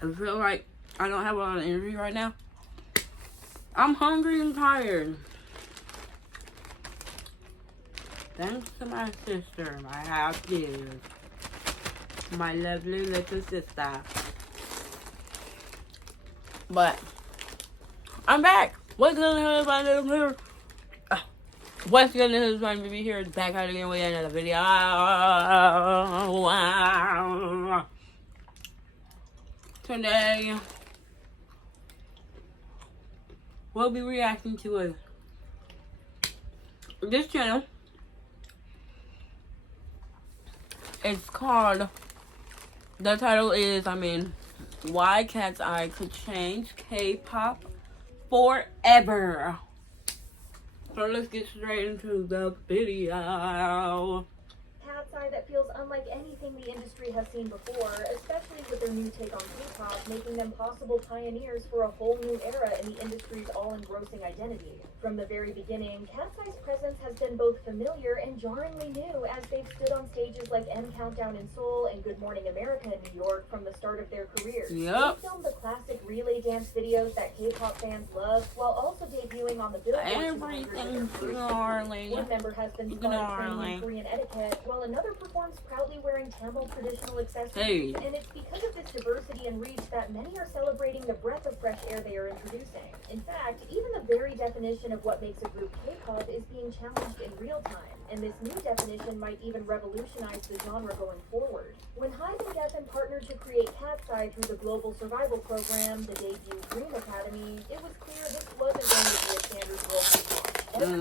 I feel like I don't have a lot of energy right now. I'm hungry and tired. Thanks to my sister, my half dear. My lovely little sister. But I'm back. What's going on, my little mirror? What's going on, is my baby here? Back out again with another video. Today, we'll be reacting to this channel. It's called, the title is, Why Cat's Eye Could Change K-Pop Forever. So let's get straight into the video. Cat's Eye that feels unlike anything the industry has seen before, especially with their new take on K-pop, making them possible pioneers for a whole new era in the industry's all-engrossing identity. From the very beginning, Cat's Eye's presence has been both familiar and jarringly new, as they've stood on stages like M Countdown in Seoul and Good Morning America in New York from the start of their careers. Yep. They filmed the classic relay dance videos that K-pop fans love, while also debuting on the Billboard 200. One member has been spotted training in Korean etiquette, while another performs proudly wearing Tamil traditional accessories. And it's because of this diversity and reach that many are celebrating the breath of fresh air they are introducing. In fact, even the very definition of what makes a group K-pop is being challenged in real time, and this new definition might even revolutionize the genre going forward. When Hybe and Geffen partnered to create Cat's Eye through the Global Survival Program, the debut Dream Academy, it was clear this wasn't going to be a standard world launch. Every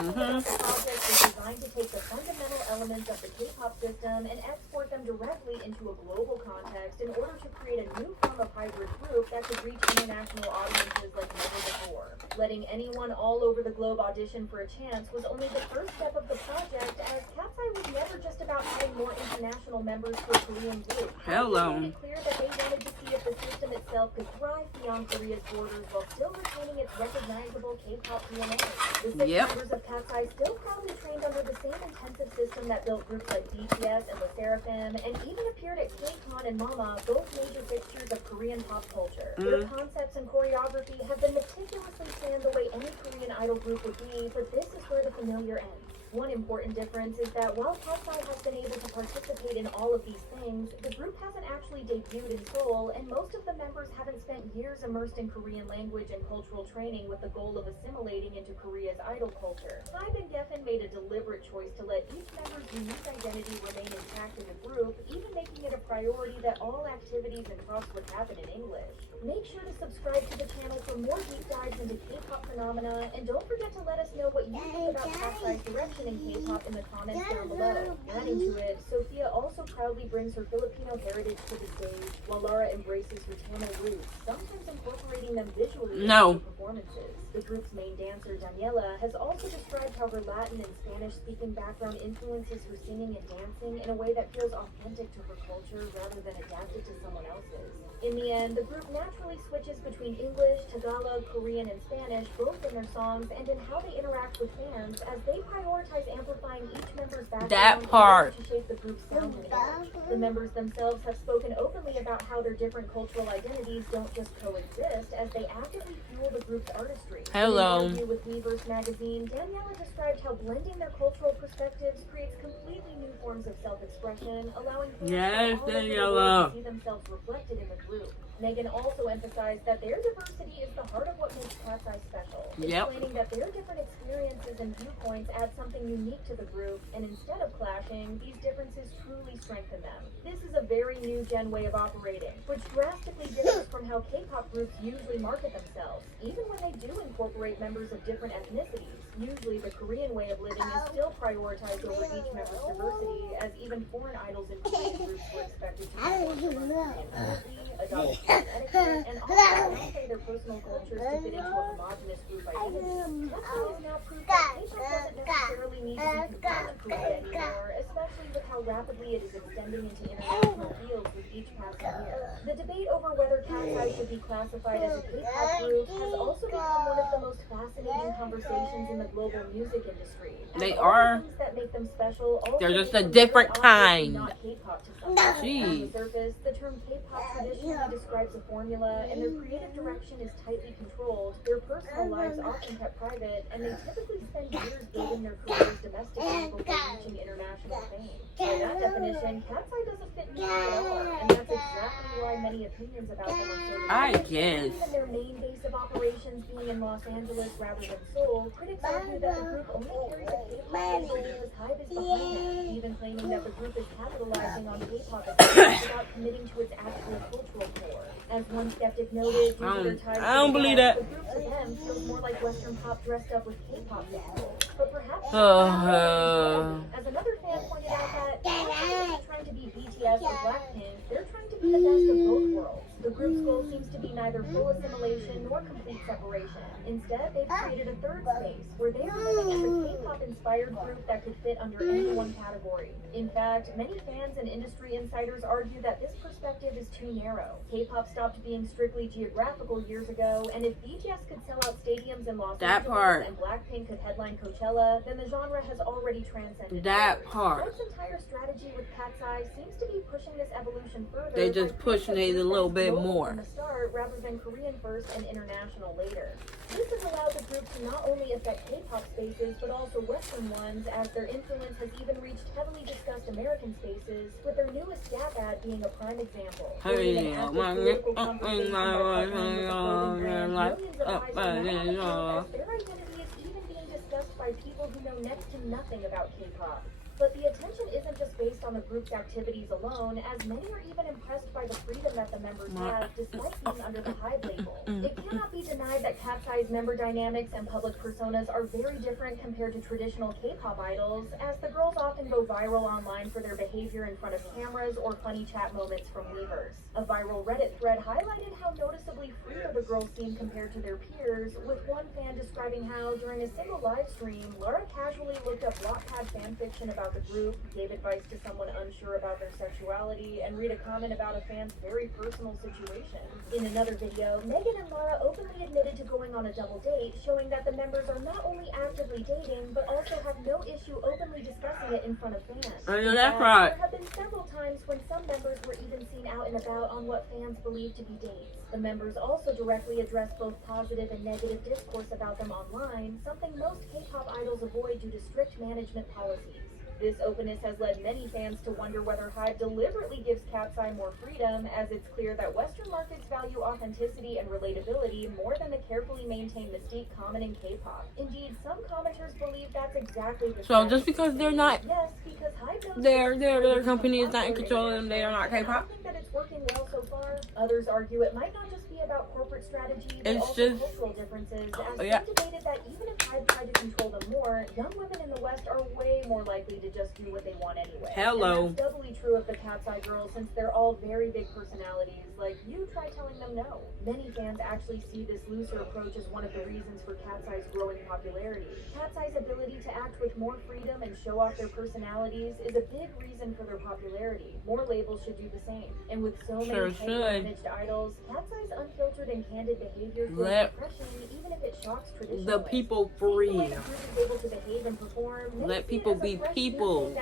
project was designed to take the fundamental elements of the K-pop system and export them directly into a global context in order to create a new form of hybrid group that could reach international audiences like never before. Letting anyone all over the globe audition for a chance was only the first step of the project, as Cat's Eye was never just about adding more international members to a Korean group. Hello. They made it clear that they wanted to see if the system itself could thrive beyond Korea's borders while still retaining its recognizable K-pop DNA. The six members of Cat's Eye still proudly trained under the same intensive system that built groups like BTS and LE SSERAFIM, and even appeared at KCON and Mama, both major fixtures of Korean pop culture. Their concepts and choreography have been meticulously planned the way any Korean idol group would be, but this is where the familiar ends. One important difference is that while Cat's Eye has been able to participate in all of these things, the group hasn't actually debuted in Seoul, and most of the members haven't spent years immersed in Korean language and cultural training with the goal of assimilating into Korea's idol culture. Hybe and Geffen made a deliberate choice to let each member's unique identity remain intact in the group, even making it a priority that all activities and talks would happen in English. Make sure to subscribe to the channel for more deep dives into K-pop phenomena, and don't forget to let us know what you think about Cat's Eye's direction in K-pop in the comments down below. Adding to it, Sophia also proudly brings her Filipino heritage to the stage, while Lara embraces her Tamil roots, sometimes incorporating them visually into performances. The group's main dancer, Daniela, has also described how her Latin and Spanish-speaking background influences her singing and dancing in a way that feels authentic to her culture rather than adapted to someone else's. In the end, the group naturally switches between English, Tagalog, Korean, and Spanish, both in their songs and in how they interact with fans, as they prioritize amplifying each member's background to shape the group's sound and image. The members themselves have spoken openly about how their different cultural identities don't just coexist, as they actively fuel the group's artistry. Hello. In an interview with Weverse magazine, Daniela described how blending their cultural perspectives creates completely new forms of self-expression, allowing fans to see themselves reflected in the group. Megan also emphasized that their diversity is the heart of what makes Cat's Eye special, explaining that their different experiences and viewpoints add something unique to the group, and instead of clashing, these differences truly strengthen them. This is a very new gen way of operating, which drastically differs from how K-pop groups usually market themselves. Even when they do incorporate members of different ethnicities, usually the Korean way of living is still prioritized over each member's diversity, as even foreign idols in Korean groups were expected to adopt etiquette, and also downplay their personal cultures to fit into a homogenous group identity. Cat's Eye has now proved that K-pop doesn't necessarily need to be confined to Korea anymore, especially with how rapidly it is extending into international fields with each passing year. The debate over whether Cat's Eye should be classified as a K-pop group has also become one of the most fascinating conversations in the global music industry. They And are. all the things that make them special also They're just make a them different obviously kind. not K-pop to some. On the Jeez. surface, the term K-pop traditionally describes a formula, and their creative direction is tightly controlled. Their personal lives often kept private, and they typically spend years building their careers domestically before reaching international fame. By that definition, Cat's Eye doesn't fit neatly at all, and that's exactly why many opinions about them are so I divided. guess. Even their main base of operations being in Los Angeles rather than Seoul, critics argue that the group only carries a K-pop label because HYBE is behind them, even claiming that the group is capitalizing on K-pop events without committing to its actual cultural core. As one skeptic noted, due to their ties I don't to the believe West, that. the group to them feels more like Western pop dressed up with K-pop visuals. But perhaps as another fan pointed out that they're not trying to be BTS or Blackpink, they're trying to be the best of both worlds. The group's goal seems to be neither full assimilation nor complete separation. Instead, they've created a third space where they are living as a K-pop inspired group that could fit under any one category. In fact, many fans and industry insiders argue that this perspective is too narrow. K-pop stopped being strictly geographical years ago, and if BTS could sell out stadiums in Los Angeles and Blackpink could headline Coachella, then the genre has already transcended That borders. part. HYBE's entire strategy with Cat's Eye seems to be pushing this evolution further. They just pushing it a little bit more. From the start, rather than Korean first and international later. This has allowed the group to not only affect K-pop spaces, but also Western ones, as their influence has even reached heavily discussed American spaces, with their newest Gap ad being a prime example. During an active political conversation that brought millions of eyes on as their identity is even being discussed by people who know next to nothing about K-pop. But the attention isn't just based on the group's activities alone, as many are even impressed by the freedom that the members have, despite being under the HYBE label. It cannot be denied that Cat's Eye's member dynamics and public personas are very different compared to traditional K-pop idols, as the girls often go viral online for their behavior in front of cameras or funny chat moments from Weverse. A viral Reddit thread highlighted how noticeably freer the girls seem compared to their peers, with one fan describing how, during a single live stream, Laura casually looked up Wattpad fanfiction about the group, gave advice to someone unsure about their sexuality, and read a comment about a fan's very personal situation. In another video, Megan and Laura openly admitted to going on a double date, showing that the members are not only actively dating, but also have no issue openly discussing it in front of fans. I know that's right. There have been several times when some members were even seen out and about on what fans believe to be dates. The members also directly address both positive and negative discourse about them online, something most K-pop idols avoid due to strict management policies. This openness has led many fans to wonder whether HYBE deliberately gives Cat's Eye more freedom, as it's clear that Western markets value authenticity and relatability more than the carefully maintained mystique common in K-pop. Indeed, some commenters believe that's exactly the So just because they're not, yes, because HYBE knows their company is not in control of them, they are not I K-pop. think that it's working well so far. Others argue it might not just be about corporate strategy, but It's also just- cultural differences, as yeah. some debated that even if HYBE tried to control them more, young women in the West are way more likely to just do what they want anyway. Hello. And that's doubly true of the Cat's Eye girls, since they're all very big personalities. Like, you try telling them no. Many fans actually see this looser approach as one of the reasons for Cat's Eye's growing popularity. Cat's Eye's ability to act with more freedom and show off their personalities is a big reason for their popularity. More labels should do the same. And with so many managed idols, Cat's Eye's unfiltered and candid behavior feels refreshing, even if it shocks traditionalists. The people free. Let people be people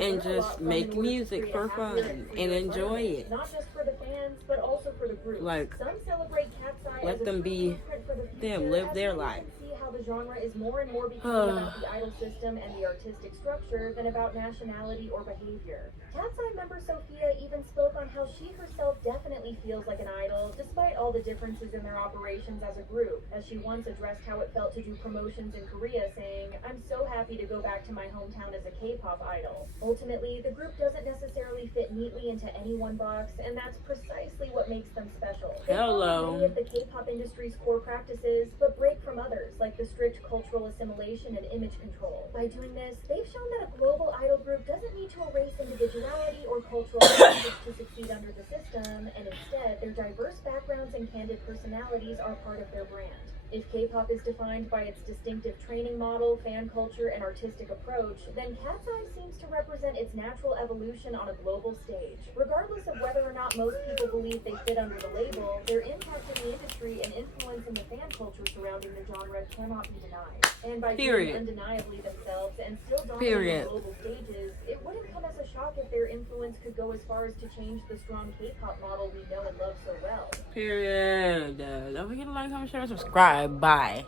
and just make music for fun and enjoy it. Not just for the fans, but also for the group. Like, some celebrate Cat's Eye let as a them be blueprint for the future, them, live as their many life. can see how the genre is more and more becoming about the idol system and the artistic structure than about nationality or behavior. Cat's Eye member Sophia even spoke on how she herself definitely feels like an idol, despite all the differences in their operations as a group, as she once addressed how it felt to do promotions in Korea, saying, "I'm so happy to go back to my hometown as a K-pop idol." Ultimately, the group doesn't necessarily fit neatly into any one box, and that's precisely what makes them special. They follow many of the K-pop industry's core practices, but break from others, like the strict cultural assimilation and image control. By doing this, they've shown that a global idol group doesn't need to erase individuality or cultural differences to succeed under the system, and instead, their diverse backgrounds and candid personalities are part of their brand. If K-pop is defined by its distinctive training model, fan culture, and artistic approach, then Cat's Eye seems to represent its natural evolution on a global stage. Regardless of whether or not most people believe they fit under the label, their impact in the industry and influence and the fan culture surrounding the genre cannot be denied. And by being Period. undeniably themselves and still Period. dominating global stages, it wouldn't come as a shock if their influence could go as far as to change the strong K-pop model we know and love so well. Period. Don't forget to like, comment, share, and subscribe. Bye.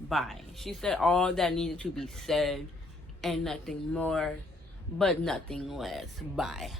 Bye. She said all that needed to be said and nothing more, but nothing less. Bye.